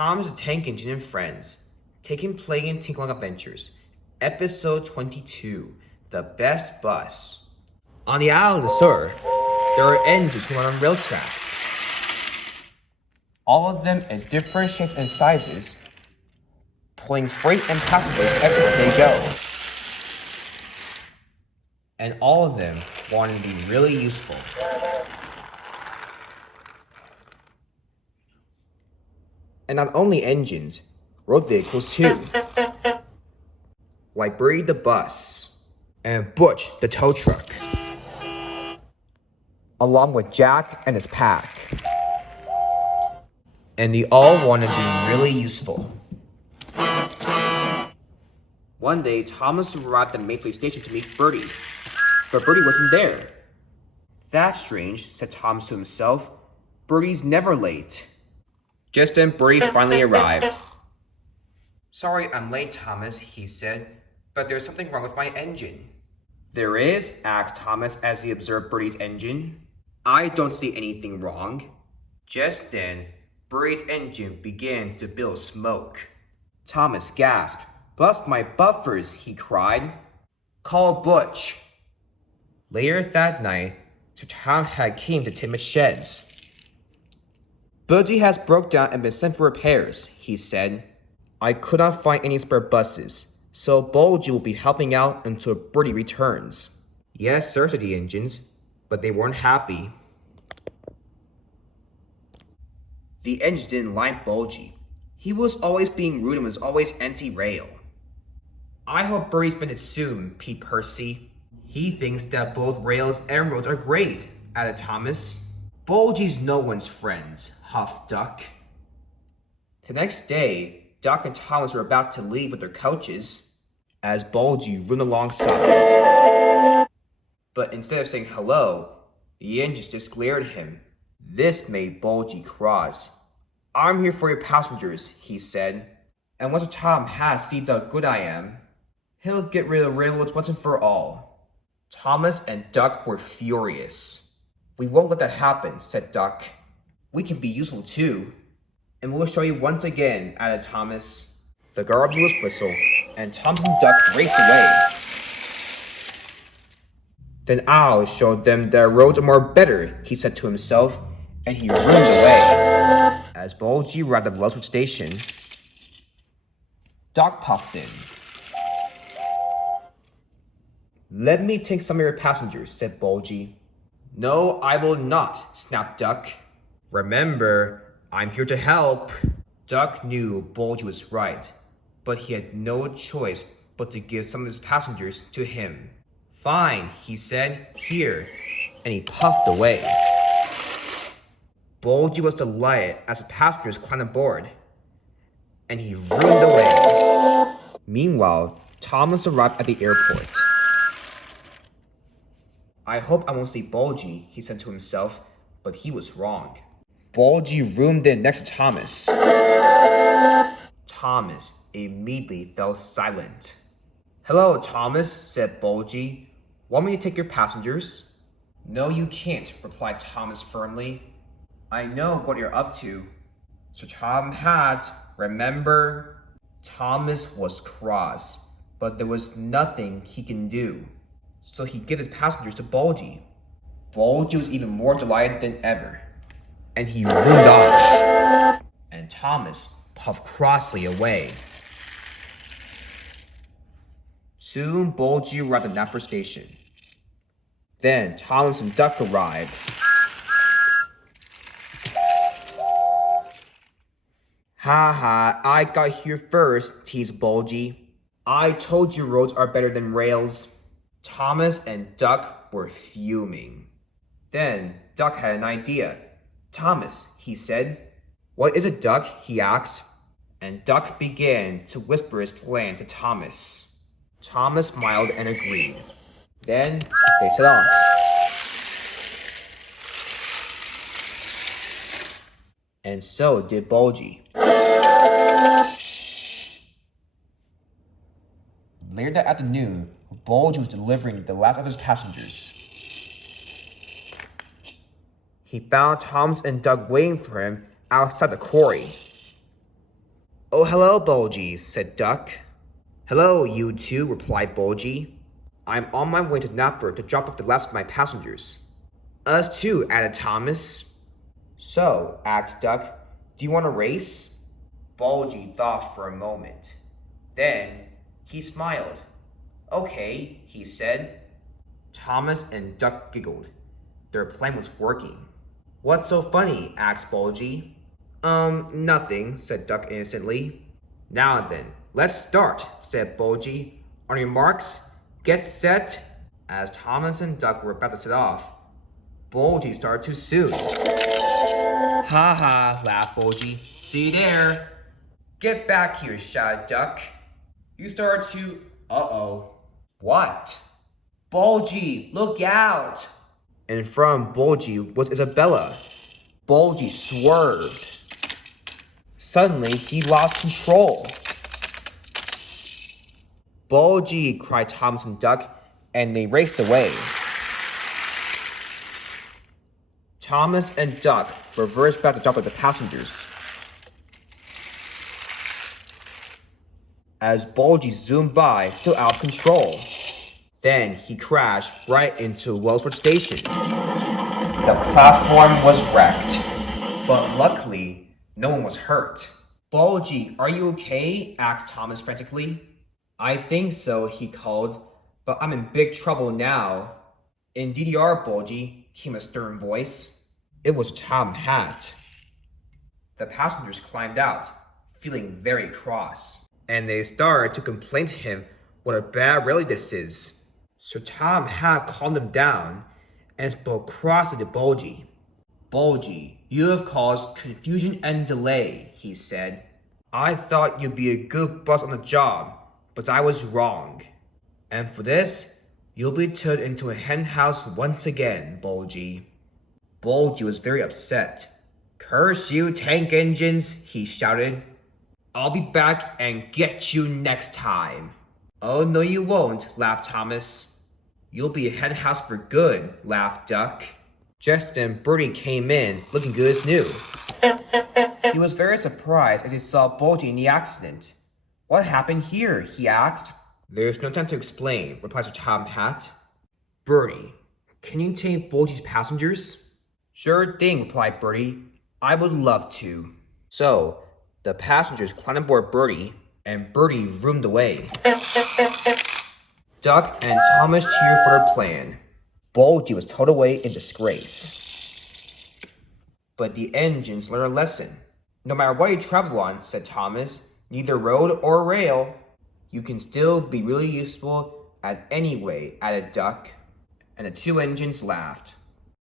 Tom's the Tank Engine and Friends, taking play in Tinkling Adventures, Episode 22, The Best Bus. On the Isle of the Sur, there are engines who run on rail tracks. All of them in different shapes and sizes, pulling freight and passengers everywhere they go. And all of them wanted to be really useful. And not only engines, road vehicles too. Like Bertie the bus, and Butch the tow truck. Along with Jack and his pack. And they all wanted to be really useful. One day, Thomas arrived at Mayfleet Station to meet Bertie, but Bertie wasn't there. That's strange, said Thomas to himself. Bertie's never late. Just then, Bertie finally arrived. Sorry I'm late, Thomas, he said, but there's something wrong with my engine. There is? Asked Thomas as he observed Bertie's engine. I don't see anything wrong. Just then, Bertie's engine began to billow smoke. Thomas gasped. Bust my buffers, he cried. Call Butch. Later that night, Sir Tom had came to Timot's sheds. Bulgy has broke down and been sent for repairs, he said. I could not find any spare buses, so Bulgy will be helping out until Bertie returns. Yes, sir, said the engines, but they weren't happy. The engines didn't like Bulgy. He was always being rude and was always anti-rail. I hope Bertie's been it soon, Pete Percy. He thinks that both rails and roads are great, added Thomas. Bulgy's no one's friends, huffed Duck. The next day, Duck and Thomas were about to leave with their coaches as Bulgy rode alongside. But instead of saying hello, the engines just glared at him. This made Bulgy cross. I'm here for your passengers, he said. And once Tom has sees how good I am, he'll get rid of railroads once and for all. Thomas and Duck were furious. We won't let that happen, said Duck. We can be useful too. And we'll show you once again, added Thomas. The guard blew his whistle, and Thomas and Duck raced away. Then I'll show them that roads are more better, he said to himself, and he roomed away. As Bulgy arrived at Ludswood Station, Duck popped in. Let me take some of your passengers, said Bulgy. No, I will not, snapped Duck. Remember, I'm here to help. Duck knew Bulgy was right, but he had no choice but to give some of his passengers to him. Fine, he said, here, and he puffed away. Bulgy was delighted as the passengers climbed aboard, and he roomed away. Meanwhile, Thomas arrived at the airport. I hope I won't see Bulgy, he said to himself, but he was wrong. Bulgy roomed in next to Thomas. Thomas immediately fell silent. Hello, Thomas, said Bulgy. Want me to take your passengers? No, you can't, replied Thomas firmly. I know what you're up to. Sir Tom had, remember? Thomas was cross, but there was nothing he can do. So he gave his passengers to Bulgy. Bulgy was even more delighted than ever, and he roomed off, and Thomas puffed crossly away. Soon Bulgy arrived at Napper Station. Then Thomas and Duck arrived. Ha ha, I got here first, teased Bulgy. I told you roads are better than rails. Thomas and Duck were fuming. Then Duck had an idea. Thomas, he said. What is it, Duck? He asked. And Duck began to whisper his plan to Thomas. Thomas smiled and agreed. Then they set off. And so did Bulgy. Later that afternoon, Bulgy was delivering the last of his passengers. He found Thomas and Duck waiting for him outside the quarry. Oh, hello, Bulgy, said Duck. Hello, you two, replied Bulgy. I'm on my way to Napper to drop off the last of my passengers. Us too, added Thomas. So, asked Duck, do you want to race? Bulgy thought for a moment. Then, he smiled. Okay, he said. Thomas and Duck giggled. Their plan was working. What's so funny? Asked Bulgy. Nothing, said Duck innocently. Now then, let's start, said Bulgy. On your marks, get set. As Thomas and Duck were about to set off, Bulgy started too soon. Ha ha, laughed Bulgy. See you there. Get back here, shouted Duck. You started to... Uh-oh. What? Bulgy, look out! In front of Bulgy was Isabella. Bulgy swerved. Suddenly, he lost control. Bulgy, cried Thomas and Duck, and they raced away. Thomas and Duck reversed back to drop off the passengers. As Bulgy zoomed by, still out of control. Then he crashed right into Wellsford Station. The platform was wrecked, but luckily, no one was hurt. Bulgy, are you okay? Asked Thomas frantically. I think so, he called, but I'm in big trouble now. Indeed you are, Bulgy, came a stern voice. It was Tom Hat. The passengers climbed out, feeling very cross, and they started to complain to him what a bad rally this is. So Tom Hat calmed them down and spoke crossly to Bulgy. Bulgy, you have caused confusion and delay, he said. I thought you'd be a good boss on the job, but I was wrong. And for this, you'll be turned into a hen house once again, Bulgy. Bulgy was very upset. Curse you, tank engines, he shouted. I'll be back and get you next time. Oh, no you won't, laughed Thomas. You'll be a hen house for good, laughed Duck. Just then Bertie came in, looking good as new. He was very surprised as he saw Bulgy in the accident. What happened here? He asked. There's no time to explain, replied Sir Tom Hat. Bertie, can you take Bulgy's passengers? Sure thing, replied Bertie. I would love to. So, the passengers climbed aboard Bertie, and Bertie roomed away. Duck and Thomas cheered for their plan. Bulgy was towed away in disgrace. But the engines learned a lesson. No matter what you travel on, said Thomas, neither road or rail, you can still be really useful at any way, added Duck. And the two engines laughed.